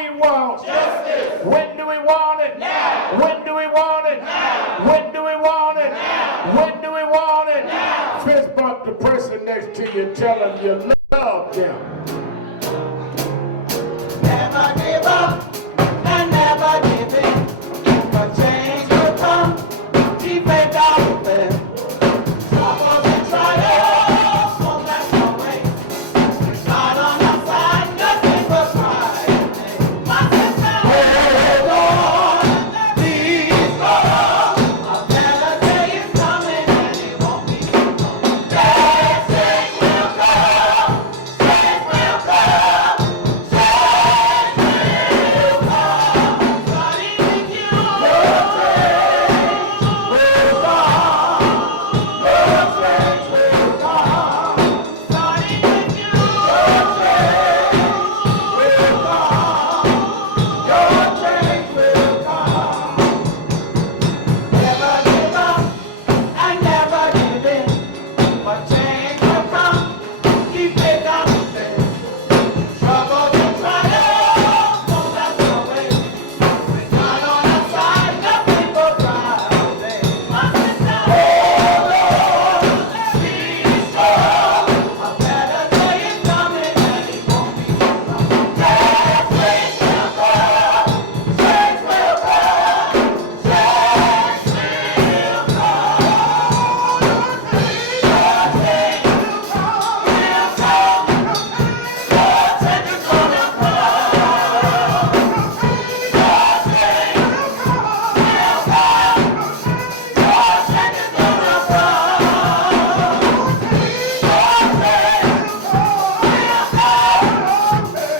we want justice? When do we want it? Now. When do we want it? Now. When do we want it? Now. When do we want it? Now. Fist bump the person next to you, tell them you love them. Never give up and never give in. But change will come. Keep it down there. Troubles and trials won't last always. With God on our side, nothing but pride. My sister, hold on, please hold on. A better day is coming and it won't be so long. Yes, change will come. Change will come. Change will come. Starting with you. Your change will come. Your change will come. Starting with you. Your change will come. Your change will come. Never give up and never give in. But change will come. Keep it coming. Troubles and trials won't last always. With God on our side, nothing but pride. My sister, hold on, be strong. A better day is coming and it won't be so long. Yes, change will come. Change will come. Change will come. Your change will come. Your change is gonna come. Your change will come. Your change is gonna come. Your change will come.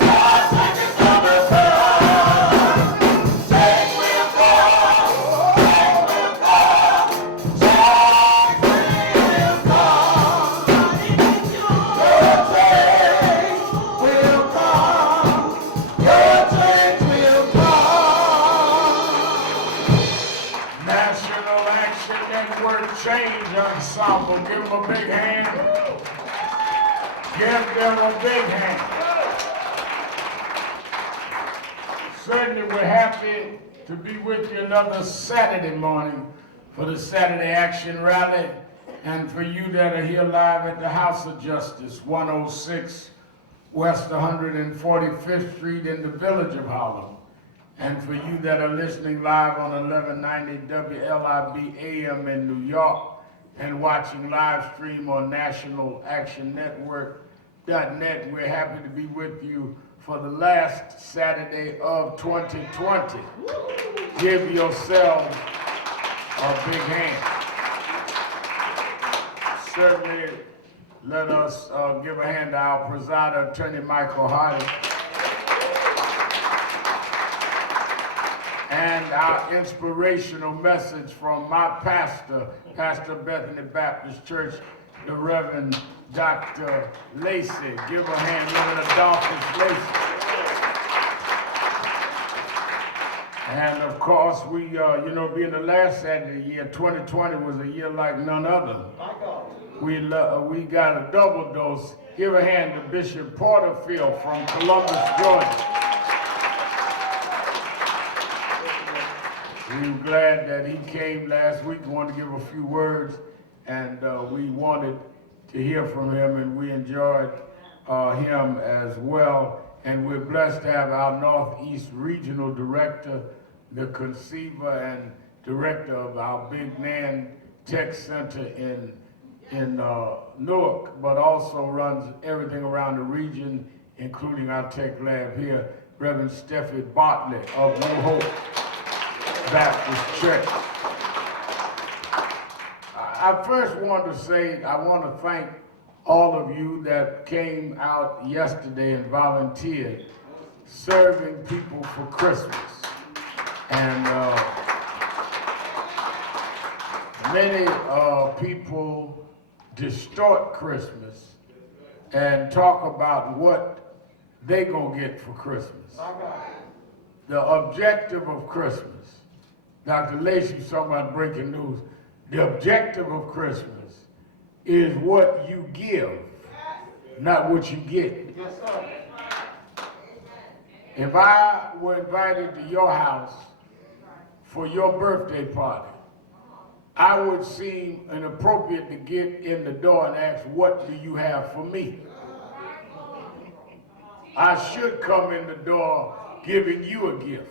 Your change is gonna come. Change will come. Change will come. Change will come. Your change will come. Your change will come. National Action Network Change Ensemble. Give them a big hand. Give them a big hand. Certainly we're happy to be with you another Saturday morning for the Saturday Action Rally, and for you that are here live at the House of Justice, 106 West 145th Street in the Village of Harlem. And for you that are listening live on 1190 WLIB AM in New York and watching live stream on nationalactionnetwork.net, we're happy to be with you for the last Saturday of 2020. Give yourselves a big hand. Certainly, let us give a hand to our presider, Attorney Michael Hardy, and our inspirational message from my pastor, Pastor Bethany Baptist Church, the Reverend Dr. Lacey. Give a hand, Reverend Adolphus Lacey. And of course, we, being the last Saturday of the year, 2020 was a year like none other. We got a double dose. Give a hand to Bishop Porterfield from Columbus, Georgia. We're glad that he came last week. We wanted to give a few words, and we wanted to hear from him, and we enjoyed him as well. And we're blessed to have our Northeast Regional Director, the conceiver and director of our Big Man Tech Center in Newark, but also runs everything around the region, including our tech lab here, Reverend Steffi Bartlett of New Hope Baptist Church. I first want to say, I want to thank all of you that came out yesterday and volunteered serving people for Christmas. And many people distort Christmas and talk about what they gonna get for Christmas. The objective of Christmas, Dr. Lacey's talking about breaking news, the objective of Christmas is what you give, not what you get. If I were invited to your house for your birthday party, I would seem inappropriate to get in the door and ask, what do you have for me? I should come in the door giving you a gift.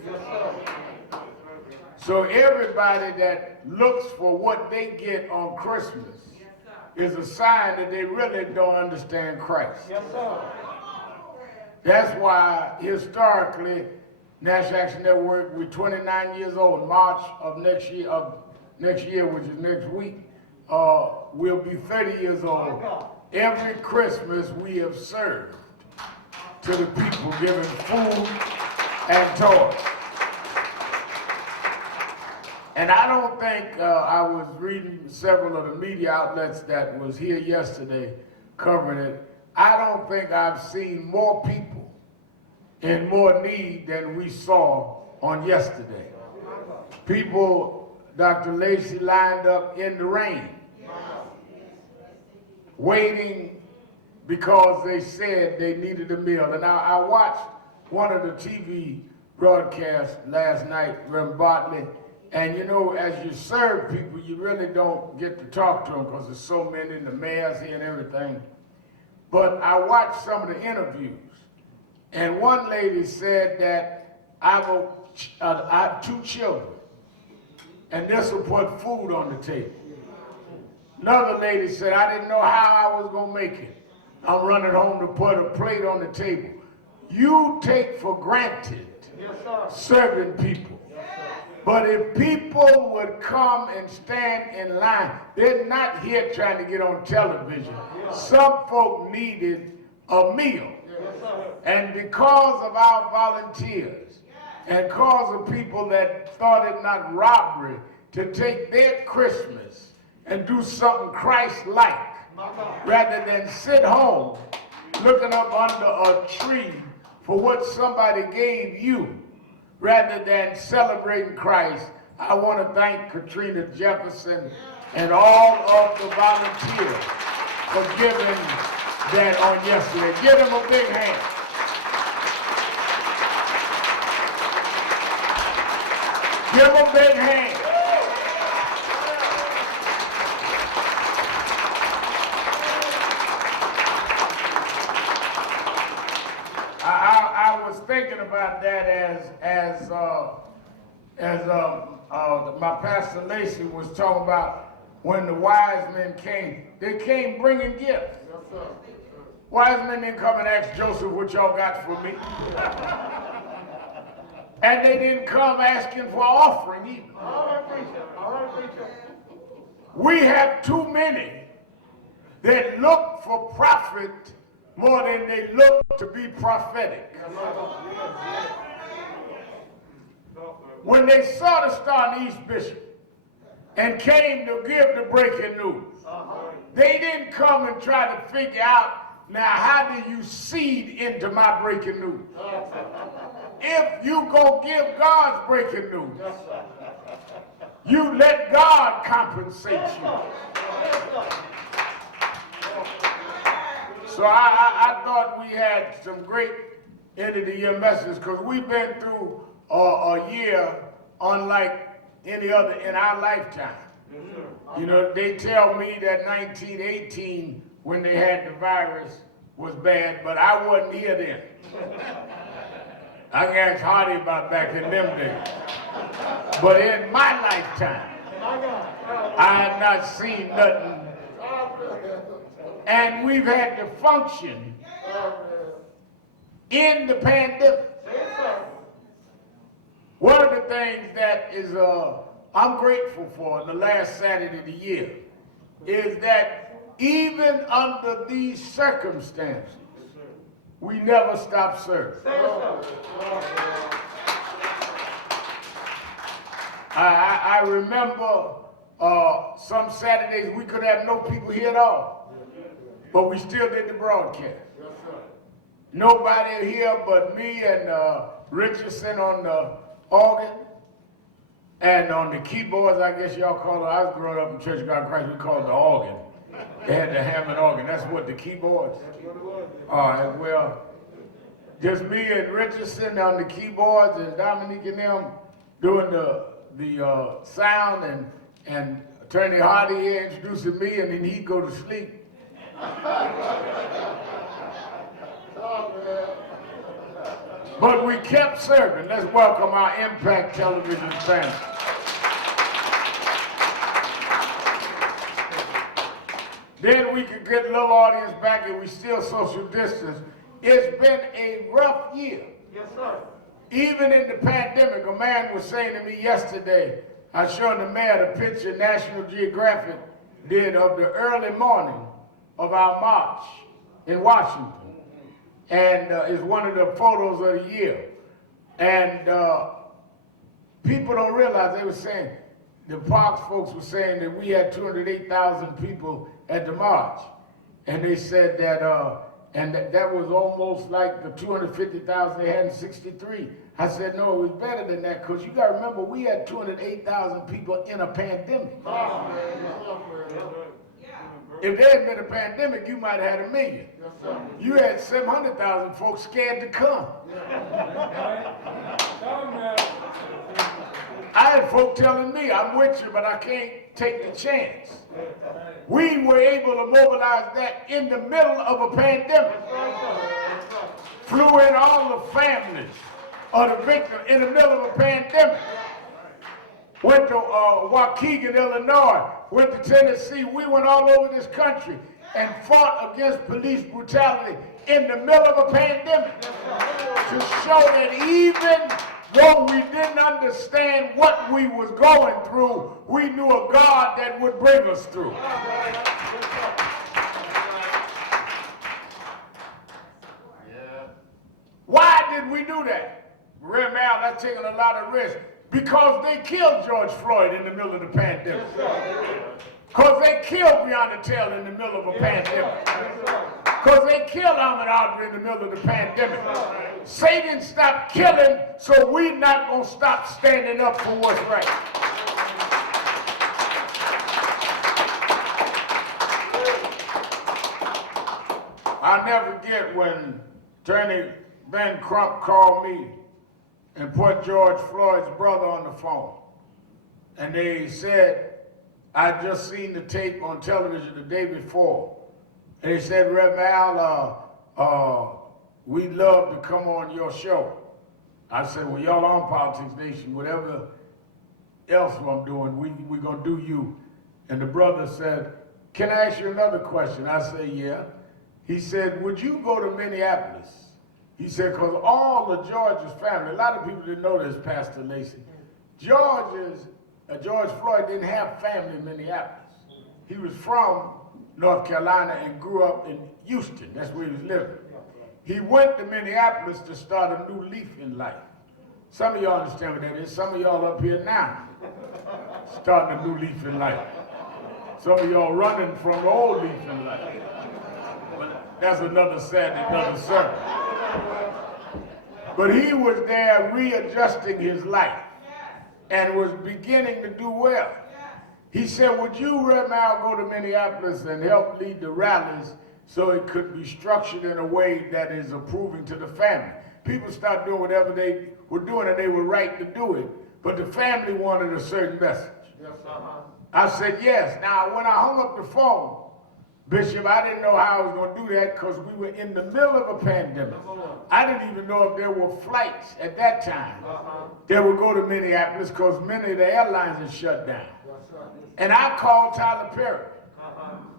So everybody that looks for what they get on Christmas is a sign that they really don't understand Christ. That's why historically, National Action Network, we're 29 years old. March of next year, which is next week, we'll be 30 years old. Every Christmas we have served to the people, giving food and toys. And I don't think, I was reading several of the media outlets that was here yesterday covering it. I don't think I've seen more people in more need than we saw on yesterday. People, Dr. Lacey, lined up in the rain, waiting because they said they needed a meal. And I watched one of the TV broadcasts last night, Reverend Bartley, and you know, as you serve people, you really don't get to talk to them because there's so many, and the mayor's here and everything. But I watched some of the interviews, and one lady said that I have 2 children, and this will put food on the table. Another lady said, I didn't know how I was going to make it. I'm running home to put a plate on the table. You take for granted serving people. But if people would come and stand in line, they're not here trying to get on television. Some folk needed a meal. And because of our volunteers, and because of people that thought it not robbery to take their Christmas and do something Christ-like, rather than sit home looking up under a tree for what somebody gave you, rather than celebrating Christ, I want to thank Katrina Jefferson and all of the volunteers for giving that on yesterday. Give them a big hand. Give them a big hand. I was thinking about that as my pastor Lacey was talking about when the wise men came. They came bringing gifts. Wise men didn't come and ask Joseph, what y'all got for me? And they didn't come asking for offering either. All right, preacher. We have too many that look for profit more than they look to be prophetic. When they saw the star in East Bishop and came to give the breaking news, they didn't come and try to figure out, now how do you seed into my breaking news? If you go give God's breaking news, you let God compensate you. So I thought we had some great end of the year messages because we've been through a year unlike any other in our lifetime. You know, they tell me that 1918, when they had the virus, was bad, but I wasn't here then. I can ask Hardy about back in them days. But in my lifetime, I have not seen nothing. And we've had to function in the pandemic. One of the things that is I'm grateful for the last Saturday of the year is that even under these circumstances, we never stop serving. I remember some Saturdays we could have no people here at all, but we still did the broadcast. Nobody here but me and Richardson on the organ and on the keyboards, I guess y'all call it. I was growing up in Church of God in Christ, we called it the organ. They had the Hammond organ. That's what the keyboards. All right, well, Just me and Richardson on the keyboards and Dominique and them doing the sound and Attorney Hardy here introducing me, and then he'd go to sleep. But we kept serving. Let's welcome our Impact Television family. Then we could get a little audience back and we still social distance. It's been a rough year. Yes, sir. Even in the pandemic, a man was saying to me yesterday, I showed the mayor the picture National Geographic did of the early morning of our march in Washington. And it's one of the photos of the year. And people don't realize, they were saying, the Parks folks were saying that we had 208,000 people at the march. And they said that, that was almost like the 250,000 they had in '63. I said, no, it was better than that, because you got to remember, we had 208,000 people in a pandemic. If there had been a pandemic, you might have had 1 million. You had 700,000 folks scared to come. I had folk telling me, I'm with you, but I can't take the chance. We were able to mobilize that in the middle of a pandemic. Flew in all the families of the victims in the middle of a pandemic. Went to Waukegan, Illinois, went to Tennessee. We went all over this country and fought against police brutality in the middle of a pandemic to show that even though we didn't understand what we was going through, we knew a God that would bring us through. Why did we do that? Real Mal, that's taking a lot of risk. Because they killed George Floyd in the middle of the pandemic. Because they killed Breonna Taylor in the middle of a pandemic. Because they killed Ahmaud Arbery in the middle of the pandemic. Satan stopped killing, so we're not going to stop standing up for what's right. I'll never forget when Attorney Ben Crump called me and put George Floyd's brother on the phone. And they said, I just seen the tape on television the day before. And they said, Rev. Al, we'd love to come on your show. I said, well, y'all on Politics Nation, whatever else I'm doing, we're going to do you. And the brother said, can I ask you another question? I said, yeah. He said, would you go to Minneapolis? He said, because all the George's family, a lot of people didn't know this, Pastor Lacey. George Floyd didn't have family in Minneapolis. He was from North Carolina and grew up in Houston. That's where he was living. He went to Minneapolis to start a new leaf in life. Some of y'all understand what that is. Some of y'all up here now starting a new leaf in life. Some of y'all running from the old leaf in life. But that's another Saturday, another sermon. But he was there readjusting his life and was beginning to do well. He said, would you, Rev. Al, go to Minneapolis and help lead the rallies so it could be structured in a way that is approving to the family? People start doing whatever they were doing and they were right to do it, but the family wanted a certain message. Yes, I said yes. Now, when I hung up the phone, Bishop, I didn't know how I was going to do that because we were in the middle of a pandemic. I didn't even know if there were flights at that time that would go to Minneapolis because many of the airlines had shut down. And I called Tyler Perry.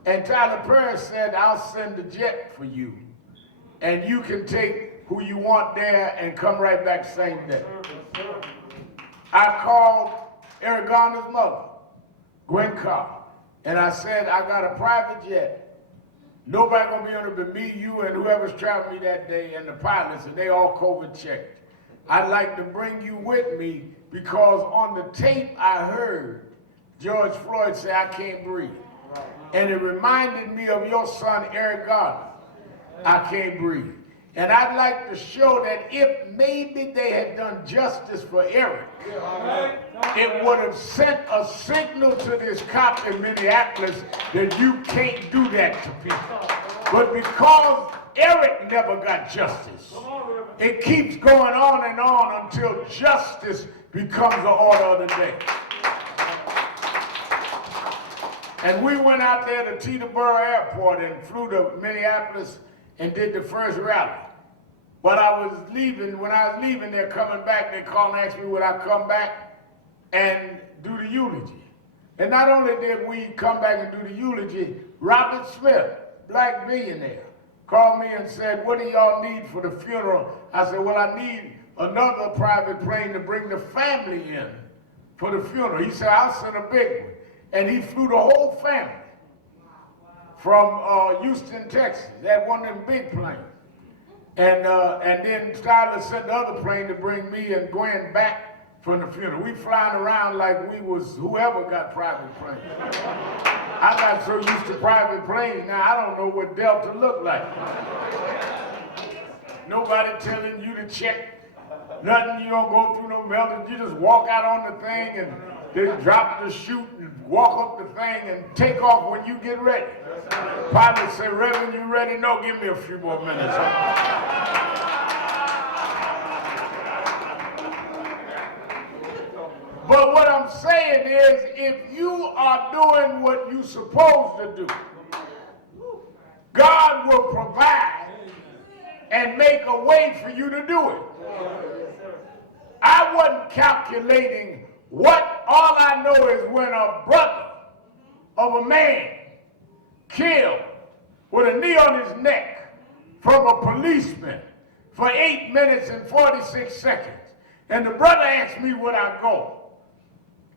And Tyler Perry said, I'll send a jet for you. And you can take who you want there and come right back same day. I called Eric Garner's mother, Gwen Carr. And I said, I got a private jet. Nobody gonna be on it but me, you, and whoever's traveling me that day, and the pilots, and they all COVID checked. I'd like to bring you with me because on the tape I heard George Floyd say, I can't breathe. And it reminded me of your son, Eric Garner. I can't breathe. And I'd like to show that if maybe they had done justice for Eric, it would have sent a signal to this cop in Minneapolis that you can't do that to people. But because Eric never got justice, it keeps going on and on until justice becomes the order of the day. And we went out there to Teterboro Airport and flew to Minneapolis and did the first rally. But when I was leaving there, coming back, they called and asked me would I come back and do the eulogy. And not only did we come back and do the eulogy, Robert Smith, black billionaire, called me and said, what do y'all need for the funeral? I said, well, I need another private plane to bring the family in for the funeral. He said, I'll send a big one. And he flew the whole family from Houston, Texas. That one of them big planes. And then Skyler sent the other plane to bring me and Gwen back from the funeral. We flying around like we was whoever got private planes. I got so used to private planes, now I don't know what Delta looked like. Nobody telling you to check nothing, you don't go through no melting, you just walk out on the thing and then drop the chute and walk up the thing and take off when you get ready. Pilot say, Reverend, you ready? No, give me a few more minutes. But what I'm saying is, if you are doing what you're supposed to do, God will provide and make a way for you to do it. I wasn't calculating what, all I know is when a brother of a man killed with a knee on his neck from a policeman for 8 minutes and 46 seconds. And the brother asked me would I go.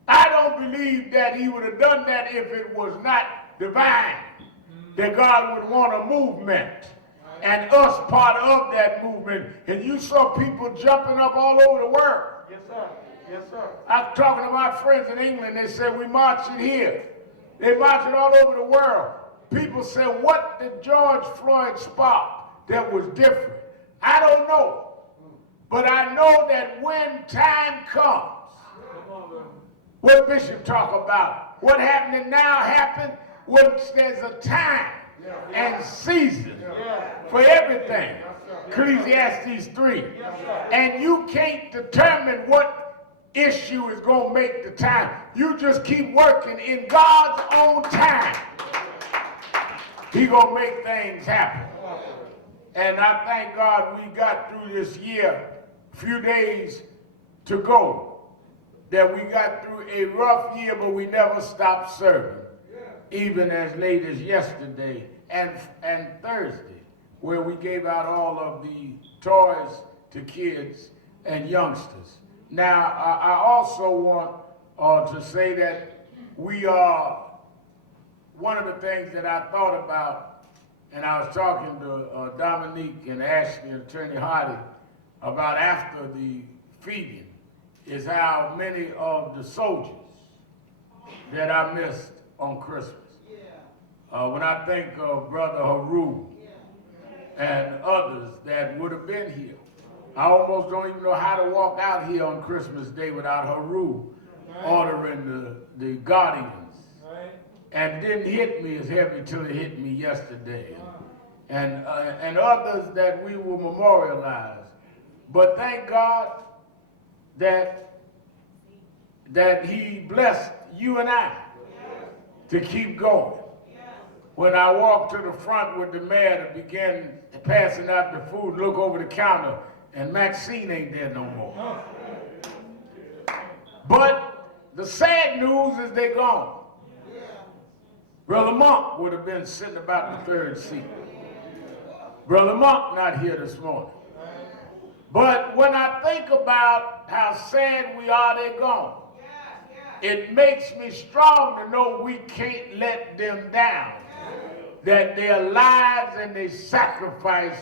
I don't believe that he would have done that if it was not divine, that God would want a movement and us part of that movement. And you saw people jumping up all over the world. Yes, sir. Yes, sir. I'm talking to my friends in England, they said we marching here. They marching all over the world. People say, what did George Floyd spark that was different? I don't know. But I know that when time comes, what Bishop talk about, what happening now happened when there's a time and season for everything. Ecclesiastes 3. And you can't determine what issue is going to make the time. You just keep working in God's own time. He going to make things happen. And I thank God we got through this year, a few days to go, that we got through a rough year, but we never stopped serving. Even as late as yesterday and Thursday, where we gave out all of the toys to kids and youngsters. Now, I also want to say that we are, one of the things that I thought about, and I was talking to Dominique and Ashley and Attorney Hardy about after the feeding, is how many of the soldiers that I missed on Christmas. When I think of Brother Haru and others that would have been here, I almost don't even know how to walk out here on Christmas Day without Haru ordering the Guardians. And it didn't hit me as heavy till it hit me yesterday. And others that we will memorialize. But thank God that he blessed you and I to keep going. When I walked to the front with the mayor to begin passing out the food, look over the counter, and Maxine ain't there no more. But the sad news is they're gone. Brother Monk would have been sitting about the third seat. Brother Monk not here this morning. But when I think about how sad we are they're gone, it makes me strong to know we can't let them down. That their lives and their sacrifice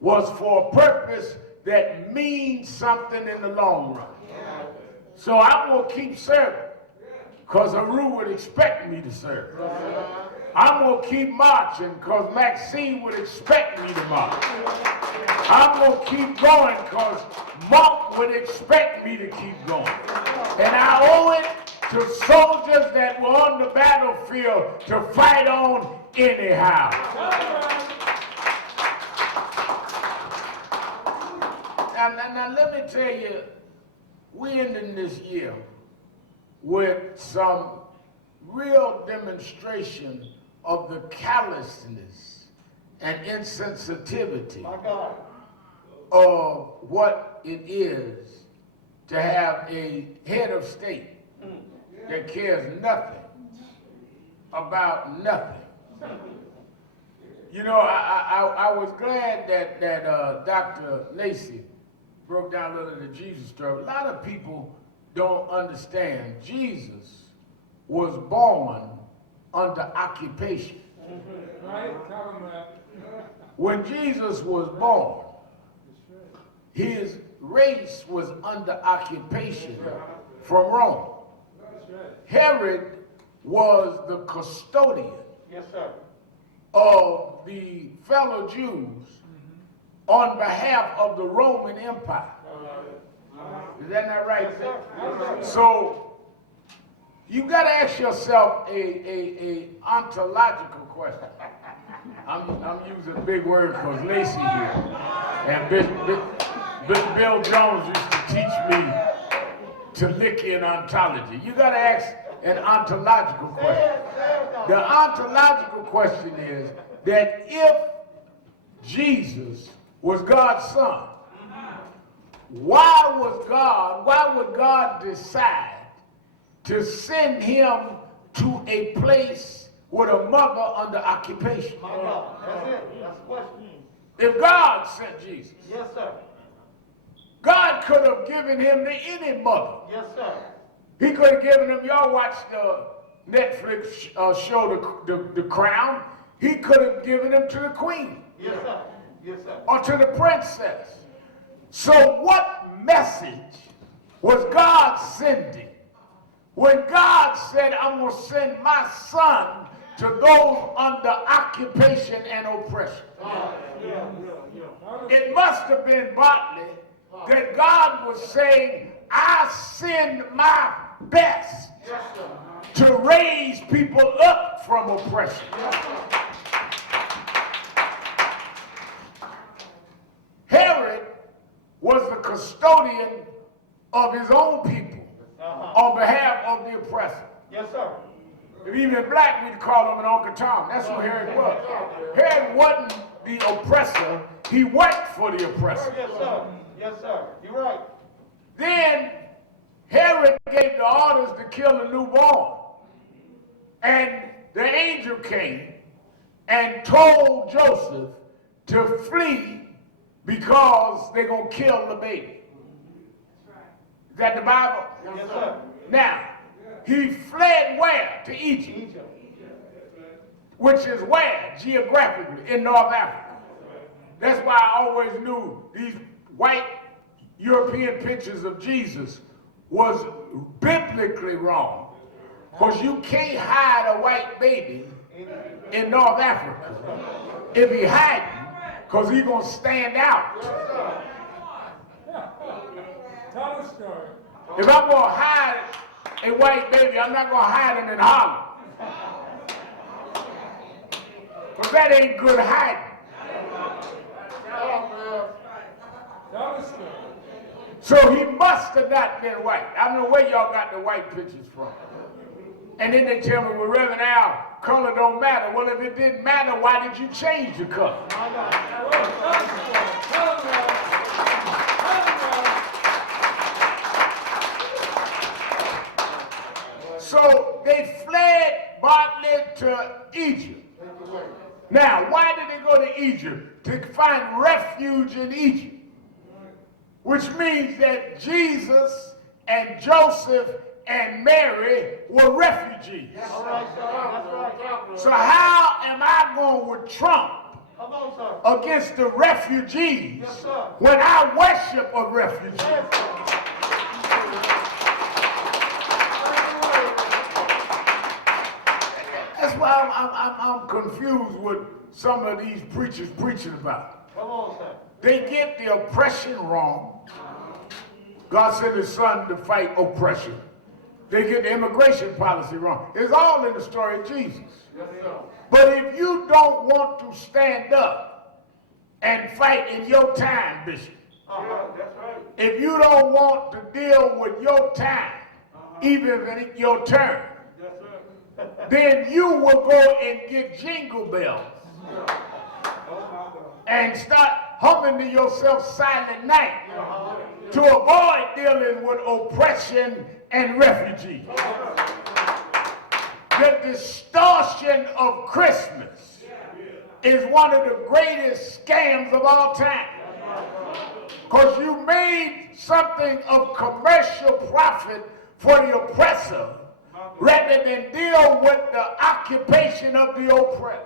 was for a purpose that means something in the long run. So I'm going to keep serving, because Haru would expect me to serve. I'm going to keep marching, because Maxine would expect me to march. I'm going to keep going, because Monk would expect me to keep going. And I owe it to soldiers that were on the battlefield to fight on anyhow. Now let me tell you, we're ending this year with some real demonstration of the callousness and insensitivity My God. of what it is to have a head of state that cares nothing about nothing. You know, I was glad that Dr. Lacey broke down a little of the Jesus story. A lot of people don't understand Jesus was born under occupation. Right? Tell them that. When Jesus was born, his race was under occupation from Rome. That's right. Herod was the custodian Yes, sir. of the fellow Jews on behalf of the Roman Empire. Is that not right? Yes, sir. Yes, sir. So you got to ask yourself a ontological question. I'm using a big word because Lacey here, and Bill Jones used to teach me to lick in ontology. You got to ask an ontological question. The ontological question is that if Jesus was God's son, why would God decide to send him to a place with a mother under occupation? My God. That's it. That's the question. If God sent Jesus, Yes, sir. God could have given him to any mother. Yes, sir. He could have given him, y'all watched the Netflix show, the Crown. He could have given him to the queen Yes, sir. Yes, sir. or to the princess. So what message was God sending when God said, I'm going to send my son to those under occupation and oppression? It must have been Bartley that God was saying, I send my best to raise people up from oppression. Herod was the custodian of his own people on behalf of the oppressor. Yes, sir. If even black, we'd call him an Uncle Tom. That's who Herod was. Herod wasn't the oppressor. He worked for the oppressor. Yes, sir. Yes, sir. You're right. Then Herod gave the orders to kill the newborn. And the angel came and told Joseph to flee because they're going to kill the baby. Is that the Bible? Yes, sir. Now, he fled where? To Egypt. Egypt. Which is where? Geographically, in North Africa. That's why I always knew these white European pictures of Jesus was biblically wrong. Because you can't hide a white baby in North Africa if he hiding, because he's going to stand out. Tell the story. If I'm going to hide a white baby, I'm not going to hide him in Harlem. Because that ain't good hiding. Tell the story. So he must have not been white. I don't know where y'all got the white pictures from. And then they tell me, well, Reverend Al, color don't matter. Well, if it didn't matter, why did you change the color? Tell them that. Tell them that. So they fled Bartley to Egypt. Now, why did they go to Egypt? To find refuge in Egypt. Which means that Jesus and Joseph and Mary were refugees. All right, sir. That's right. So how am I going with Trump Come on, sir. against the refugees Yes, sir. when I worship a refugee? Yes, sir. That's why I'm confused with some of these preachers preaching about. Come on, sir. They get the oppression wrong. God sent his son to fight oppression. They get the immigration policy wrong. It's all in the story of Jesus. Yes, sir. But if you don't want to stand up and fight in your time, Bishop, That's right. If you don't want to deal with your time, even if it's your turn, then you will go and get jingle bells and start humming to yourself Silent Night to avoid dealing with oppression and refugees. The distortion of Christmas is one of the greatest scams of all time. Because you made something of commercial profit for the oppressor rather than deal with the occupation of the oppressed.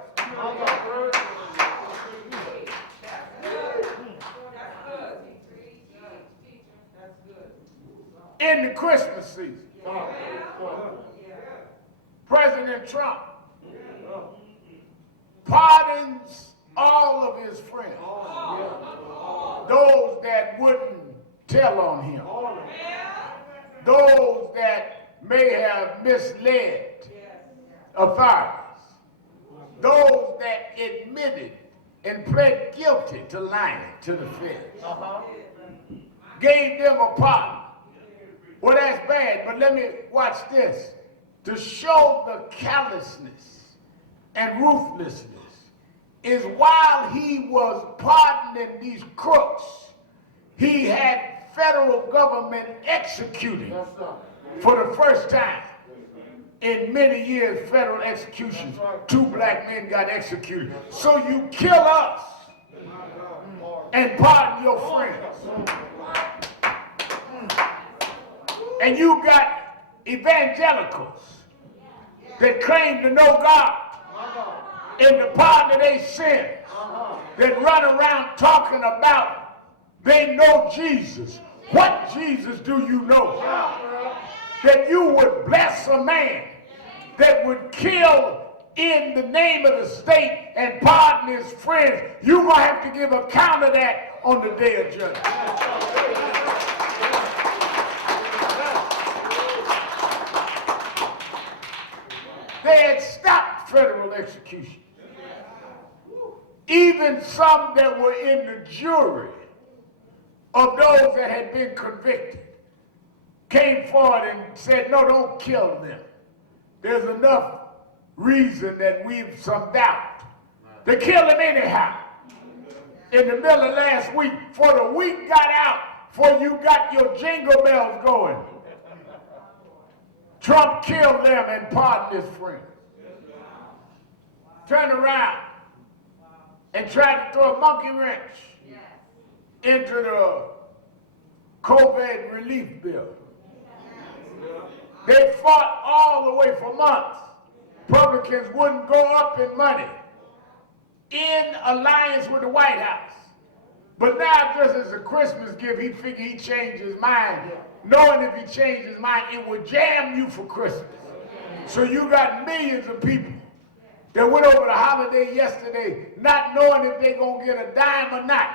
In the Christmas season, President Trump pardons all of his friends, those that wouldn't tell on him, those that may have misled authorities, those that admitted and pled guilty to lying to the feds, gave them a pardon. Well, that's bad, but let me watch this. To show the callousness and ruthlessness is while he was pardoning these crooks, he had federal government executing for the first time in many years. Federal executions, 2 black men got executed. So you kill us and pardon your friends. And you got evangelicals that claim to know God and the pardon of their sins, that run around talking about they know Jesus. What Jesus do you know? That you would bless a man that would kill in the name of the state and pardon his friends. You're going to have to give account of that on the day of judgment. They had stopped federal execution. Even some that were in the jury of those that had been convicted came forward and said, no, don't kill them. There's enough reason that we've some doubt. They killed him anyhow. In the middle of last week, for the week got out, for you got your jingle bells going. Trump killed them and pardoned his friends. Turned around and tried to throw a monkey wrench into the COVID relief bill. They fought all the way for months. Republicans wouldn't go up in money in alliance with the White House. But now, just as a Christmas gift, he figured he'd change his mind, knowing if he changed his mind, it would jam you for Christmas. So you got millions of people that went over the holiday yesterday not knowing if they're going to get a dime or not.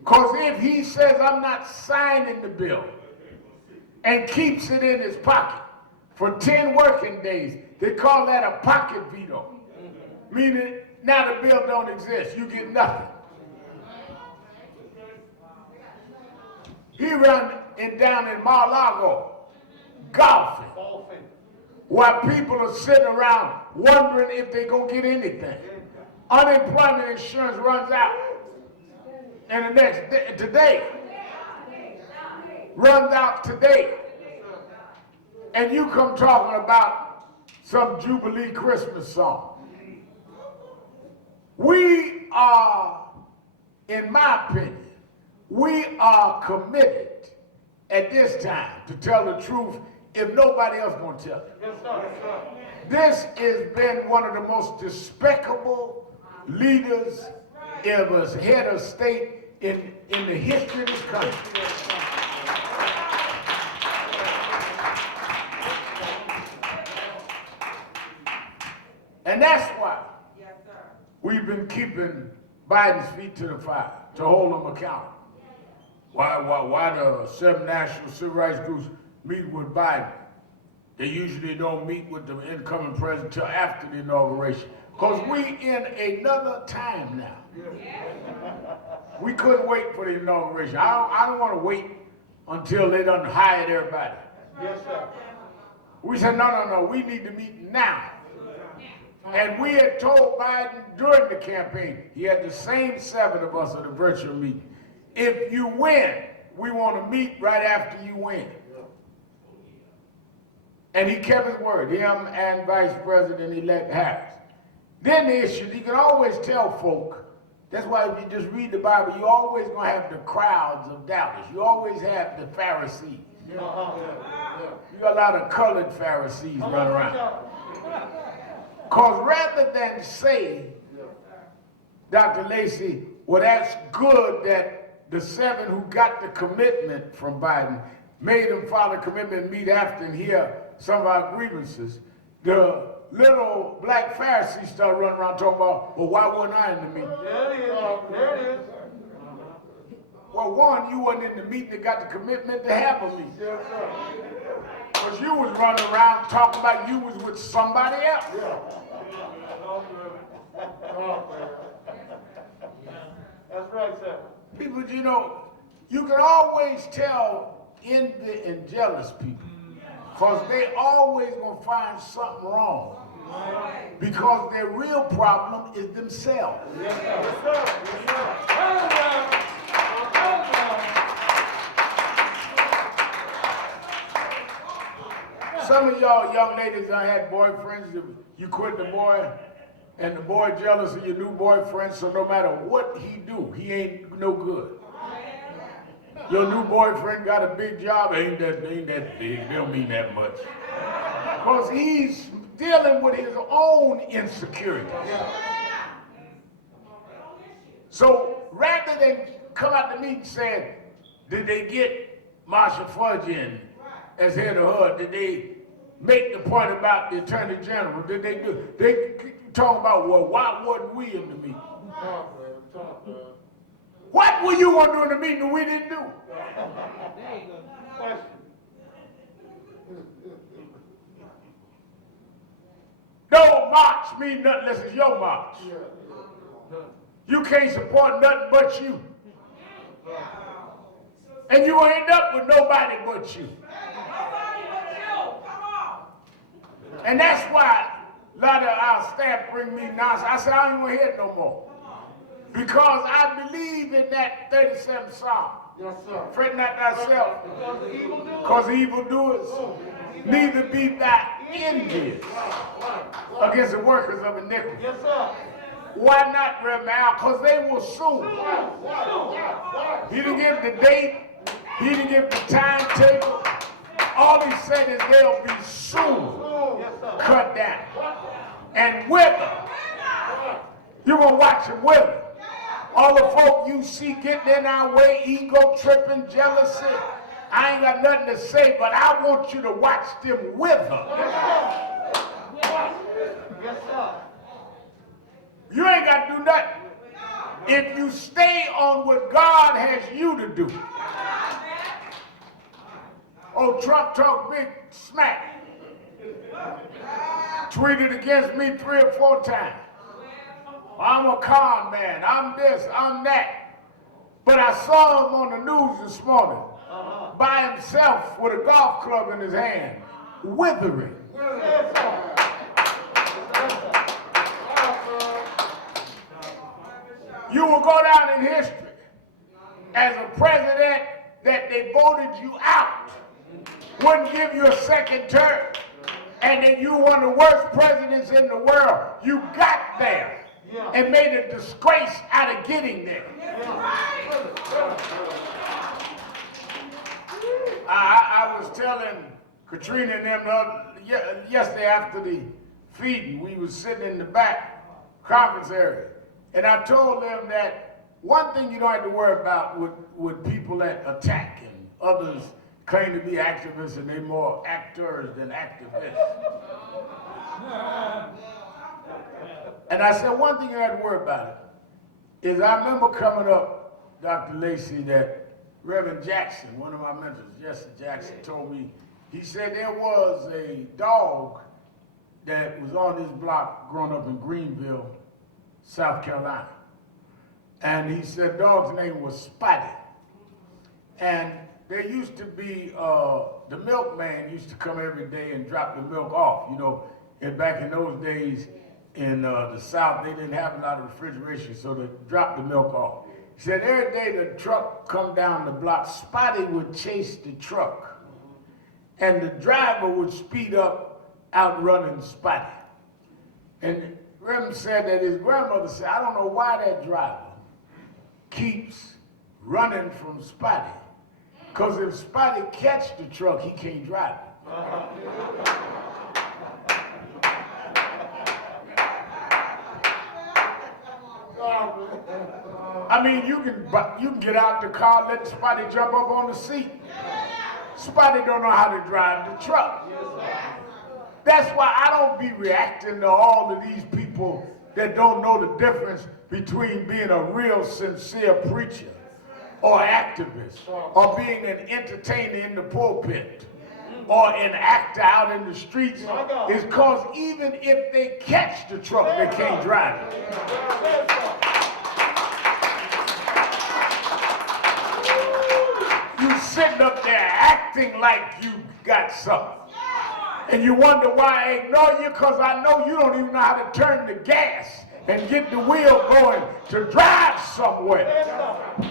Because if he says, I'm not signing the bill, and keeps it in his pocket for 10 working days, they call that a pocket veto. Meaning, now the bill don't exist. You get nothing. He run down in Mar-a-Lago, golfing, while people are sitting around wondering if they're going to get anything. Unemployment insurance runs out. And the next day, today, runs out today. And you come talking about some Jubilee Christmas song. We are, in my opinion, we are committed at this time to tell the truth if nobody else going to tell it. This has been one of the most despicable leaders ever, head of state in the history of this country. And that's why we've been keeping Biden's feet to the fire, to hold him accountable. Why the 7 national civil rights groups meet with Biden? They usually don't meet with the incoming president until after the inauguration. Because we in another time now. We couldn't wait for the inauguration. I don't want to wait until they done hired everybody. Yes, sir. We said, no, we need to meet now. And we had told Biden during the campaign, he had the same 7 of us at a virtual meeting. If you win, we want to meet right after you win. And he kept his word, him and Vice President-elect Harris. Then the issue, you can always tell folk, that's why if you just read the Bible, you always going to have the crowds of doubters. You always have the Pharisees. You got a lot of colored Pharisees running around. Because rather than say, Dr. Lacey, well, that's good that the 7 who got the commitment from Biden made them follow the commitment and meet after and hear some of our grievances. The little black Pharisees started running around talking about, well, why wasn't I in the meeting? There it is. There it is. Well, one, you wasn't in the meeting that got the commitment to have a meeting. Yes, sir. Because you was running around talking about you was with somebody else. That's right, sir. People, you know, you can always tell envy and jealous people. Because they always going to find something wrong. Because their real problem is themselves. Yes, sir. Yes, sir. Yes, sir. Hallelujah. Some of y'all young ladies, I had boyfriends, you quit the boy, and the boy jealous of your new boyfriend, so no matter what he do, he ain't no good. Your new boyfriend got a big job, ain't that big, they don't mean that much. Because he's dealing with his own insecurities. So rather than come out the meeting saying, did they get Marsha Fudge in as head of HUD? Did they make the point about the Attorney General? Did they do? They talk about, well, why wasn't we in the meeting? What were you going to do in the meeting that we didn't do? No march mean nothing unless it's your march. You can't support nothing but you. And you end up with nobody but you. And that's why a lot of our staff bring me nonsense. I said, I don't want to hear it no more. Because I believe in that 37th Psalm. Yes, sir. Fret not thyself, because evildoers, neither be thou envious against the workers of iniquity. Yes, sir. Why not, Reverend Al? Because they will soon. He didn't give the date. He didn't give the timetable. All he said is they'll be soon cut down and wither. You're going to watch them wither. All the folk you see getting in our way, ego tripping, jealousy. I ain't got nothing to say, but I want you to watch them wither. Yes, sir. You ain't got to do nothing. If you stay on what God has you to do. Oh, Trump talked big smack. Tweeted against me 3 or 4 times. I'm a con man. I'm this, I'm that. But I saw him on the news this morning by himself with a golf club in his hand, withering. You will go down in history as a president that they voted you out, wouldn't give you a second term, and then you one of the worst presidents in the world. You got there and made a disgrace out of getting there. I was telling Katrina and them yesterday after the feeding, we was sitting in the back conference area, and I told them that one thing you don't have to worry about with people that attack and others claim to be activists and they're more actors than activists. And I said, one thing you have to worry about it is I remember coming up, Dr. Lacey, that Reverend Jackson, one of my mentors, Jesse Jackson, told me, he said there was a dog that was on his block growing up in Greenville, South Carolina. And he said dog's name was Spotty. And there used to be, the milkman used to come every day and drop the milk off. You know, and back in those days in the South, they didn't have a lot of refrigeration, so they dropped the milk off. He said every day the truck come down the block, Spotty would chase the truck. And the driver would speed up, outrunning Spotty. And Reverend said that his grandmother said, I don't know why that driver keeps running from Spotty. Because if Spotty catch the truck, he can't drive it. I mean, you can get out the car, let Spotty jump up on the seat. Spotty don't know how to drive the truck. That's why I don't be reacting to all of these people that don't know the difference between being a real sincere preacher or activist or being an entertainer in the pulpit or an actor out in the streets. Is because even if they catch the truck, they can't drive it. You sitting up there acting like you got something. And you wonder why I ignore you, because I know you don't even know how to turn the gas and get the wheel going to drive somewhere.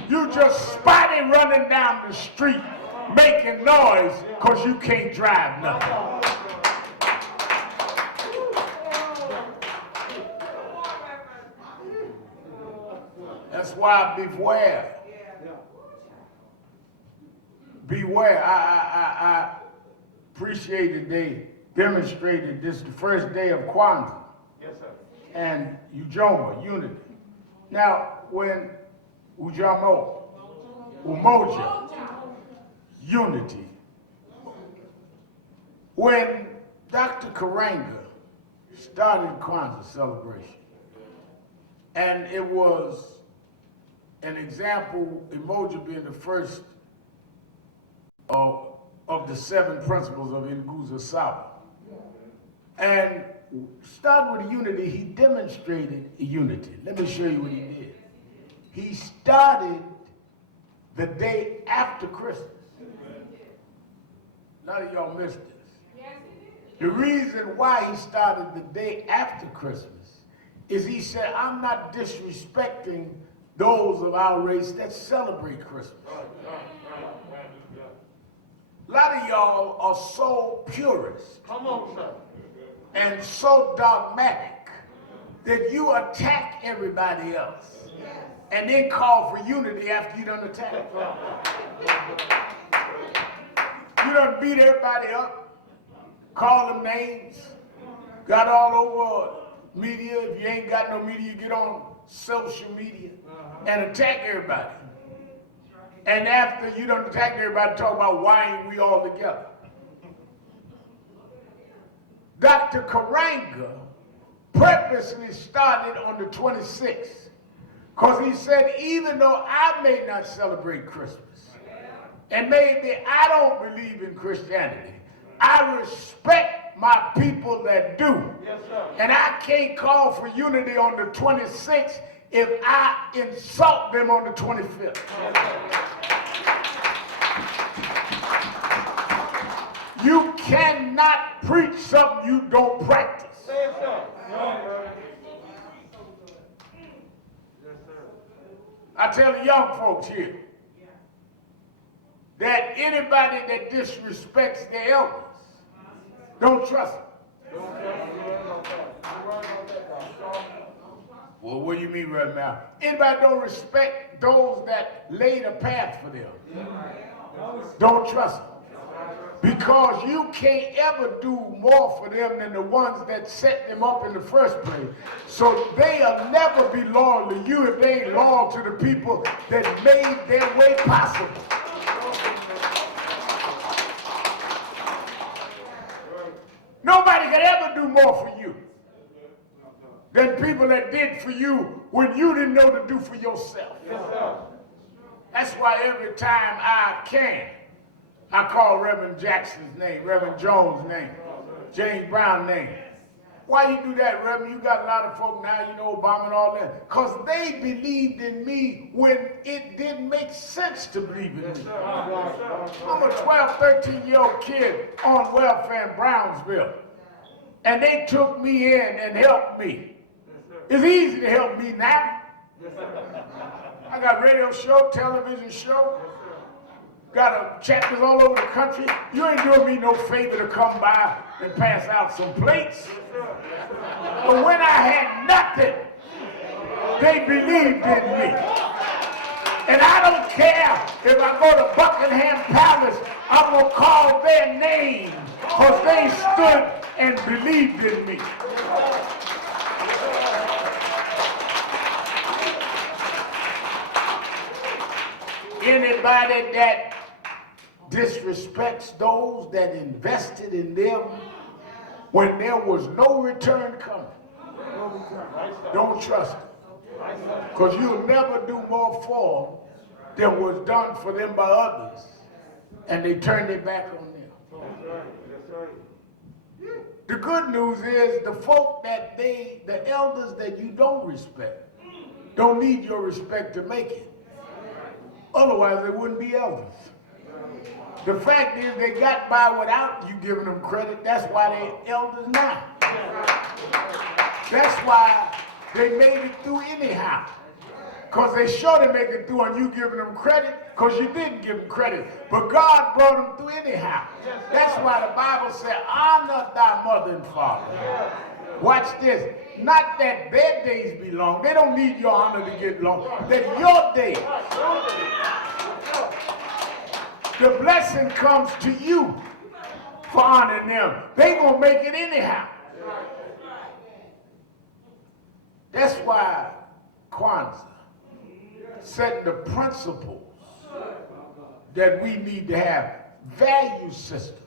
You just Spotty running down the street making noise because you can't drive nothing. That's why beware. Beware. I appreciated they demonstrated this the first day of Kwanzaa. Yes, sir. And Ujoma, unity. Now, when Umoja, unity. When Dr. Karanga started Kwanzaa celebration, and it was an example, Umoja being the first of the 7 principles of Nguzo Saba. And starting with unity, he demonstrated unity. Let me show you what he did. He started the day after Christmas. A lot of y'all missed this. The reason why he started the day after Christmas is he said, I'm not disrespecting those of our race that celebrate Christmas. A lot of y'all are so purist. Come on, sir. And so dogmatic that you attack everybody else and then call for unity after you done attack. You done beat everybody up, call them names, got all over media. If you ain't got no media, you get on social media and attack everybody. And after you done attack everybody, talk about why ain't we all together. Dr. Karanga purposely started on the 26th because he said, even though I may not celebrate Christmas, and maybe I don't believe in Christianity, I respect my people that do. Yes, sir. And I can't call for unity on the 26th if I insult them on the 25th. You cannot preach something you don't practice. Say it, sir. Yes, sir. I tell the young folks here that anybody that disrespects their elders, don't trust them. Don't tell me about that. You're right about that, Doc. Well, what do you mean right now? Anybody don't respect those that laid a path for them. Don't trust them. Because you can't ever do more for them than the ones that set them up in the first place. So they'll never be loyal to you if they ain't loyal to the people that made their way possible. Nobody could ever do more for you than people that did for you when you didn't know to do for yourself. Yes, sir. That's why every time I can, I call Reverend Jackson's name, Reverend Jones' name, James Brown's name. Why you do that, Reverend? You got a lot of folk now, you know, Obama and all that. Because they believed in me when it didn't make sense to believe in me. I'm a 12, 13-year-old kid on welfare in Brownsville. And they took me in and helped me. It's easy to help me now. I got radio show, television show. Got chapters all over the country. You ain't doing me no favor to come by and pass out some plates. But when I had nothing, they believed in me. And I don't care if I go to Buckingham Palace, I'm going to call their names because they stood and believed in me. Anybody that disrespects those that invested in them when there was no return coming, don't trust them. Because you'll never do more for them than was done for them by others. And they turned their back on them. The good news is the folk that the elders that you don't respect, don't need your respect to make it. Otherwise, they wouldn't be elders. The fact is they got by without you giving them credit. That's why they're elders now. That's why they made it through anyhow. Because they sure to make it through on you giving them credit because you didn't give them credit. But God brought them through anyhow. That's why the Bible said, honor thy mother and father. Watch this. Not that their days be long. They don't need your honor to get long. That your days. The blessing comes to you for honoring them. They gonna make it anyhow. That's why Kwanzaa set the principles that we need to have. Value system.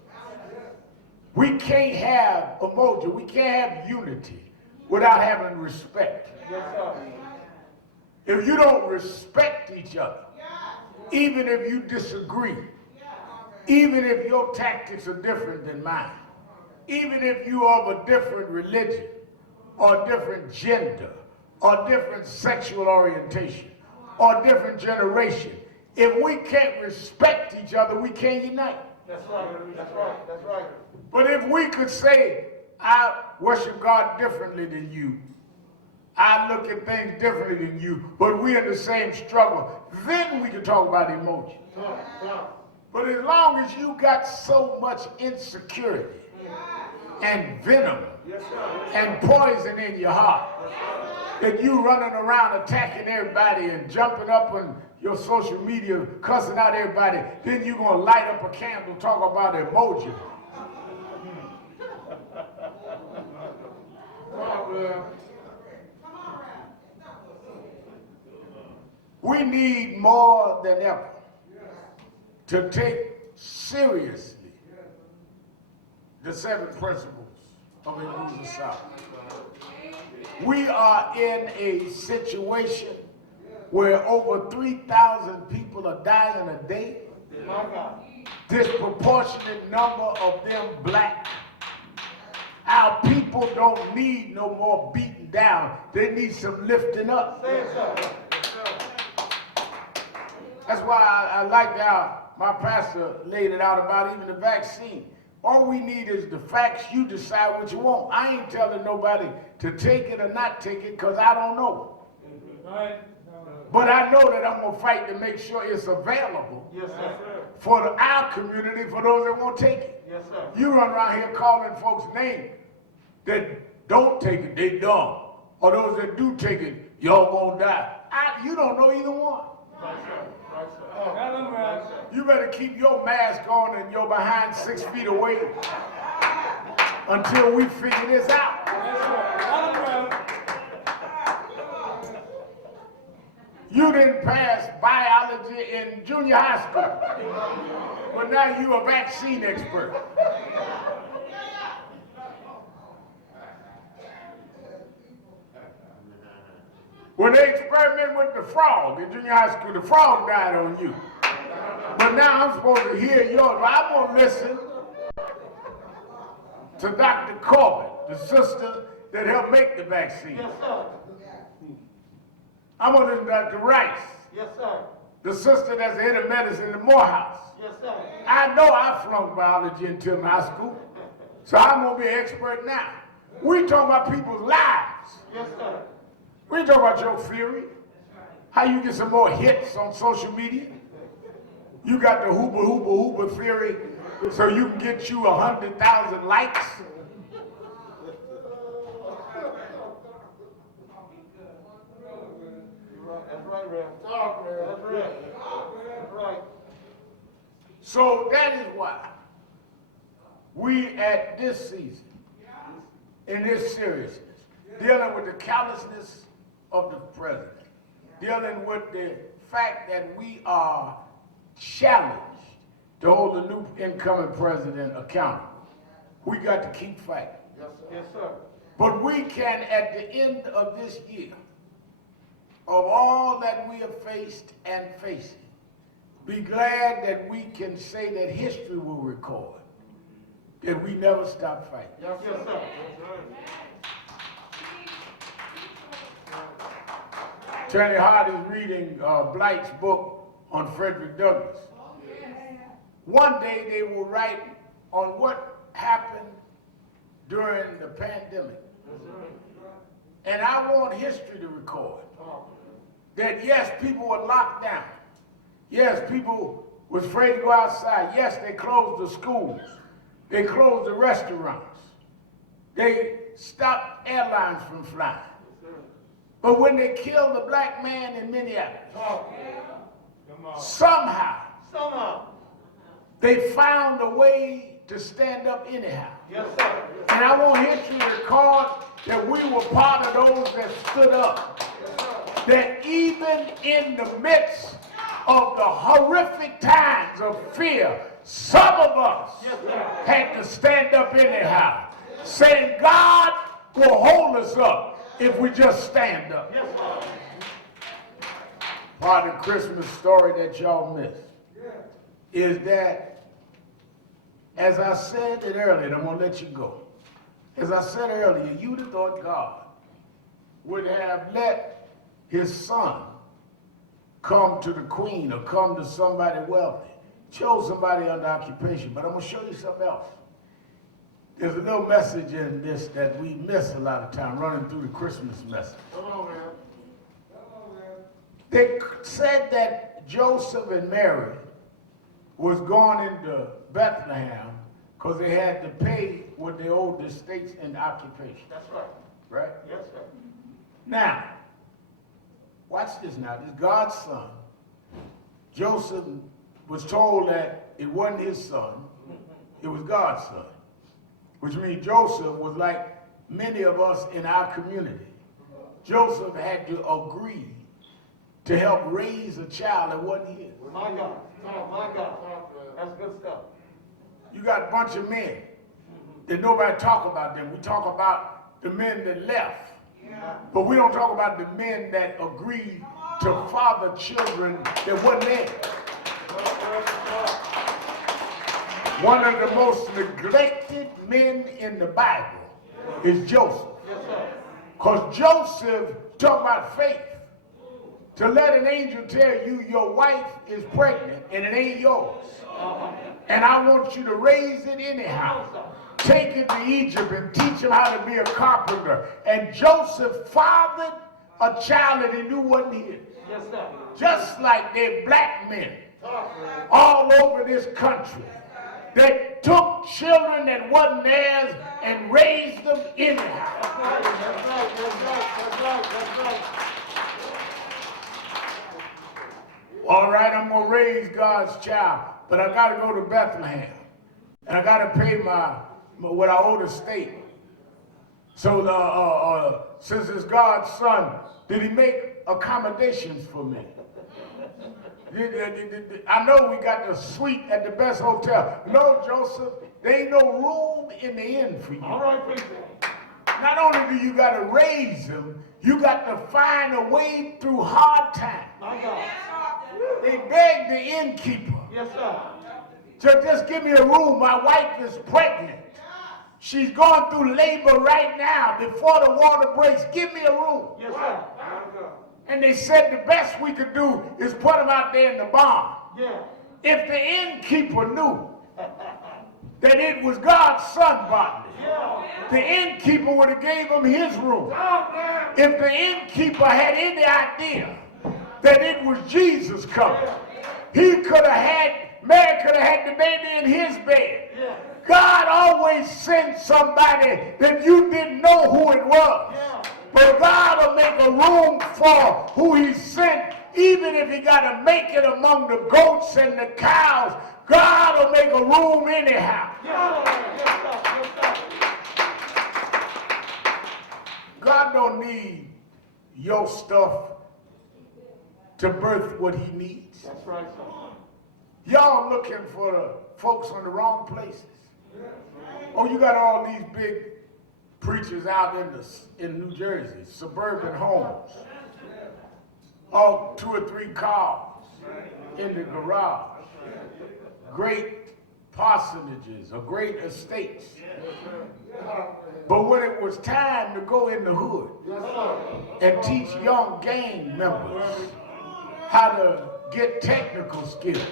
We can't have emoji. We can't have unity without having respect. If you don't respect each other, even if you disagree, even if your tactics are different than mine, even if you are of a different religion, or different gender, or different sexual orientation, or different generation, if we can't respect each other, we can't unite. That's right, that's right, that's right. But if we could say, I worship God differently than you, I look at things differently than you, but we're in the same struggle, then we can talk about emoji. But as long as you got so much insecurity and venom and poison in your heart that you running around attacking everybody and jumping up on your social media, cussing out everybody, then you're going to light up a candle, talk about emoji. We need more than ever to take seriously the 7 principles of Inclusive South. We are in a situation where over 3,000 people are dying a day. Disproportionate number of them black. Our people don't need no more beating down. They need some lifting up. That's why I like how my pastor laid it out about even the vaccine. All we need is the facts. You decide what you want. I ain't telling nobody to take it or not take it because I don't know. But I know that I'm going to fight to make sure it's available for our community, for those that won't take it. Yes, sir. You run around here calling folks names that don't take it, they dumb. Or those that do take it, y'all gonna die. You don't know either one. You better keep your mask on and you're behind 6 feet away until we figure this out. You didn't pass biology in junior high school, but now you're a vaccine expert. When they experimented with the frog in junior high school, the frog died on you. But now I'm supposed to hear yours, but I won't listen. to Dr. Corbett, the sister that helped make the vaccine. Yes, sir. I'm going to listen to Dr. Rice, Yes, sir. the sister that's the head of medicine in Morehouse. Yes, sir. I know I flunked biology until high school, so I'm going to be an expert now. We talking about people's lives. Yes, sir. We talking about your theory, how you get some more hits on social media. You got the hooba theory, so you can get you 100,000 likes. That's right, Rev. That's right. That's right. So that is why we at this season, in this seriousness, dealing with the callousness of the president, dealing with the fact that we are challenged to hold the new incoming president accountable. We got to keep fighting. Yes, sir. But we can, at the end of this year, of all that we have faced and facing, be glad that we can say that history will record that we never stopped fighting. Yes, sir. Attorney Hart is reading Blight's book on Frederick Douglass. One day they will write on what happened during the pandemic. And I want history to record that yes, people were locked down. Yes, people were afraid to go outside. Yes, they closed the schools. They closed the restaurants. They stopped airlines from flying. But when they killed the black man in Minneapolis, somehow they found a way to stand up anyhow. Yes, sir. And I want history to record that we were part of those that stood up. That even in the midst of the horrific times of fear, some of us had to stand up anyhow, saying God will hold us up if we just stand up. Yes, sir. Part of the Christmas story that y'all missed is that, as I said it earlier, and I'm going to let you go. As I said earlier, you'd have thought God would have let his son come to the queen or come to somebody wealthy. Chose somebody under occupation, but I'm going to show you something else. There's a little message in this that we miss a lot of time running through the Christmas message. Come on, man. They said that Joseph and Mary was going into Bethlehem because they had to pay what they owed the states in occupation. That's right. Right? Yes, sir. Now, watch this now. This God's son, Joseph was told that it wasn't his son, it was God's son. Which means Joseph was like many of us in our community. Joseph had to agree to help raise a child that wasn't his. My God. My God. That's good stuff. You got a bunch of men that nobody talk about them. We talk about the men that left. But we don't talk about the men that agreed to father children that wasn't there. One of the most neglected men in the Bible is Joseph. Yes, sir. Because Joseph talked about faith. To let an angel tell you your wife is pregnant and it ain't yours. And I want you to raise it anyhow. Take it to Egypt and teach him how to be a carpenter. And Joseph fathered a child that he knew wasn't his. Yes, sir. Just like they're black men all over this country that took children that wasn't theirs and raised them anyhow. That's right. That's right. That's right. That's right. That's right. All right, I'm going to raise God's child, but I got to go to Bethlehem. And I got to pay what I owe the state. So since it's God's son, did he make accommodations for me? I know we got the suite at the best hotel. No, Joseph, there ain't no room in the inn for you. All right, preacher. Not only do you got to raise them, you got to find a way through hard times. My God. They begged the innkeeper, Yes, sir. just give me a room. My wife is pregnant. She's going through labor right now. Before the water breaks, give me a room. Yes, sir. And they said the best we could do is put them out there in the barn. Yeah. If the innkeeper knew that it was God's son, Bartley, the innkeeper would have gave him his room. If the innkeeper had any idea that it was Jesus coming, he could have had, Mary could have had the baby in his bed. God always sends somebody that you didn't know who it was. But God will make a room for who he sent, even if he got to make it among the goats and the cows. God will make a room anyhow. God don't need your stuff to birth what he needs. That's right, sir. Y'all looking for the folks in the wrong places. Oh, you got all these big preachers out in New Jersey, suburban homes, all 2 or 3 cars in the garage, great parsonages or great estates. But when it was time to go in the hood and teach young gang members how to get technical skills,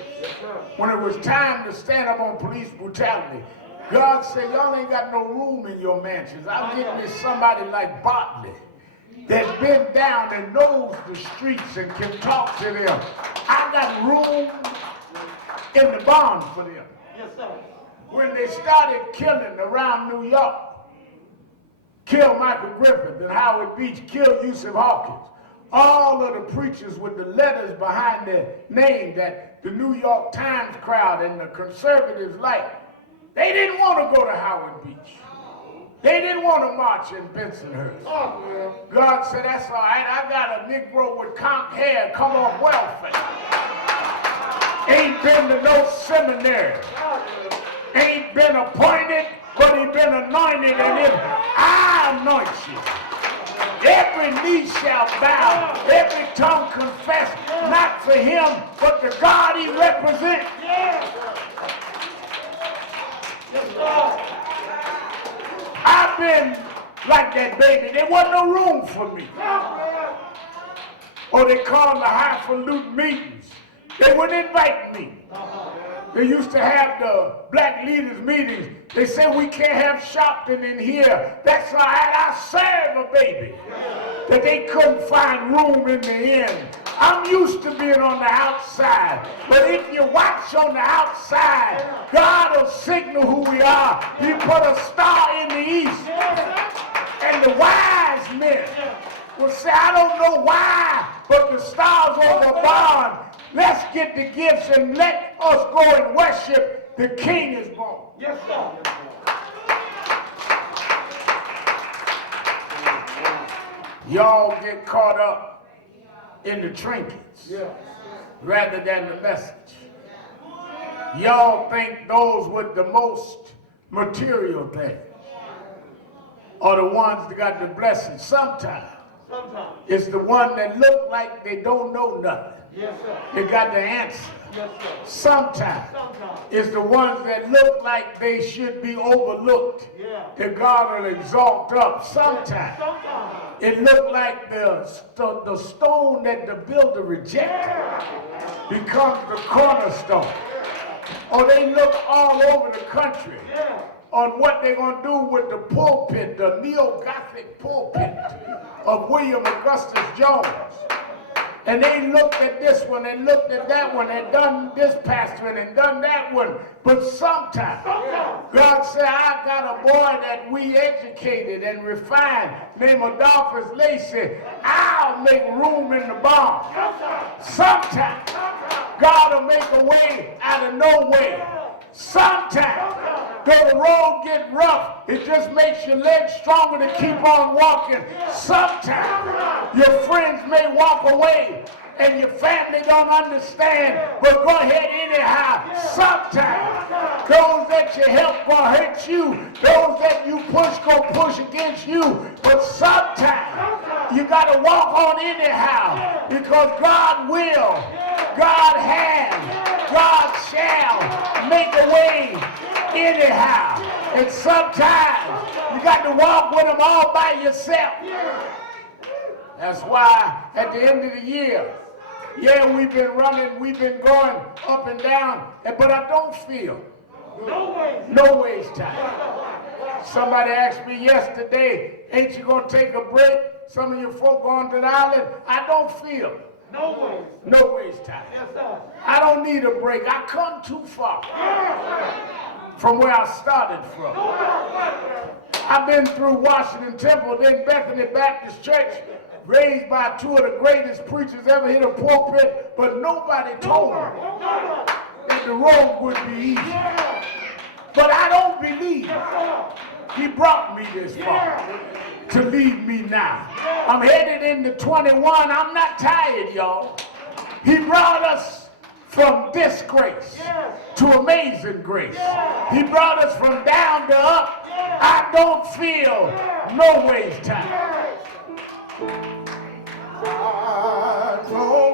when it was time to stand up on police brutality, God said, y'all ain't got no room in your mansions. I'll get me somebody like Bartley that's been down and knows the streets and can talk to them. I got room in the barn for them. Yes, sir. When they started killing around New York, killed Michael Griffith and Howard Beach, killed Yusuf Hawkins, all of the preachers with the letters behind their name that the New York Times crowd and the conservatives liked, they didn't want to go to Howard Beach. They didn't want to march in Bensonhurst. God said, that's all right. I got a Negro with conch hair come off welfare. Ain't been to no seminary. Ain't been appointed, but he been anointed. And if I anoint you, every knee shall bow, every tongue confess, not for him, but the God he represents. I've been like that baby. There wasn't no room for me. Or they called the highfalutin meetings. They wouldn't invite me. They used to have the black leaders meetings. They said we can't have Sharpton in here. That's all right. I serve a baby that they couldn't find room in the inn. I'm used to being on the outside. But if you watch on the outside, God will signal who we are. He put a star in the east. And the wise men will say, I don't know why, but the star's over a barn. Let's get the gifts and let us go and worship. The King is born. Yes, sir. Y'all get caught up in the trinkets rather than the message. Y'all think those with the most material things are the ones that got the blessing. Sometimes it's the one that look like they don't know nothing. Yes, sir. They got the answer. Yes, sir. Sometimes it's the ones that look like they should be overlooked, that God will exalt up. Sometimes it looked like the stone that the builder rejected becomes the cornerstone. Or they look all over the country on what they're going to do with the pulpit, the neo-Gothic pulpit of William Augustus Jones. And they looked at this one and looked at that one and done this pastoring and done that one. But sometimes God said, I got a boy that we educated and refined named Adolphus Lacey. I'll make room in the barn. Sometimes God will make a way out of no way. Sometimes though the road get rough, it just makes your legs stronger to keep on walking. Sometimes your friends may walk away and your family don't understand, but go ahead anyhow. Sometimes those that you help gonna hurt you, those that you push gonna push against you, but sometimes you gotta walk on anyhow, because God will, God has, God shall make a way anyhow. And sometimes you got to walk with them all by yourself. That's why at the end of the year, yeah, we've been running, we've been going up and down, but I don't feel no waste time. Somebody asked me yesterday, ain't you gonna take a break? Some of you folk going to the island. I don't feel no waste time. I don't need a break. I come too far from where I started from. I've been through Washington Temple, then Bethany Baptist Church, raised by two of the greatest preachers ever hit a pulpit, but nobody told me that the road would be easy. But I don't believe he brought me this far to leave me now. I'm headed into 21. I'm not tired, y'all. He brought us from disgrace to amazing grace. He brought us from down to up. I don't feel no waste time. I don't